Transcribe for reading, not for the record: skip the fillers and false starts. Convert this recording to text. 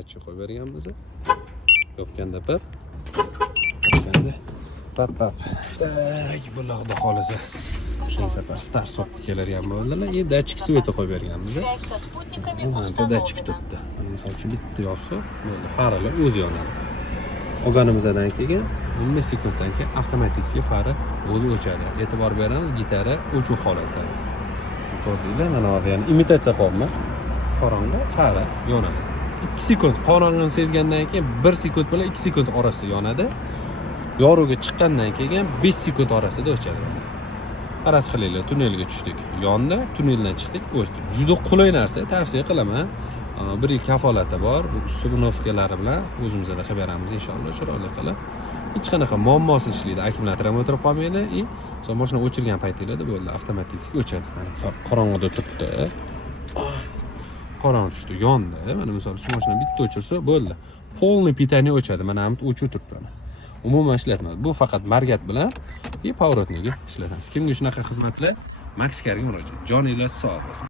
datchik qo'yib berganmiz. Yopganda bir, ochganda pap. Tak, bular xudo xolasa. Keyin safar start stop keladigan bo'ldilar. Endi datchik sveti qo'yib berganmiz. Bu datchik turibdi. Misol uchun bitta yopsa, bo'ldi, farlar o'zi yonadi. Olganimizdan keyin 15 sekunddan keyin avtomatik fari o'zi o'chadi. E'tibor beramiz, gitara o'chuv holatda. Ko'rdinglar, mana hozir yana imitatsiya qilma. Qorong'i fari yonadi. 2 sekund qorong'ini sezgandan keyin 1 sekund bilan 2 sekund orasida yonadi. Yorug'ga chiqqandan keyin 5 sekund orasida o'chadi. Faraz qilinglar, tunnelga tushdik. Yondi, tunneldan chiqdik, o'chdi. Juda qulay narsa, tavsiya qilaman. 1 yil kafolati bor. Bu ustunovkalari bilan o'zimizda qilib beramiz inshaalloh, chiroyli qilib. Hech qanaqa muammosiz ishlaydi. Akkumulyator ham o'tirib qolmaydi. So'ng mashina o'chirgan paytinglarda bo'ldi, avtomatik o'chadi. Mana qorong'ida turibdi. Qorong'i tushdi, yondi. Mana misol uchun mashina bitta o'chirsa bo'ldi. Polniy pitaniya o'chadi. Mana ham o'chib turibdi. Umuman ishlatmaydi. Bu faqat margat bilan pavorotniga ishlatamiz. Kimga shunaqa xizmatlar? Max Carga murojaat. Joningiz sog' bo'lsin.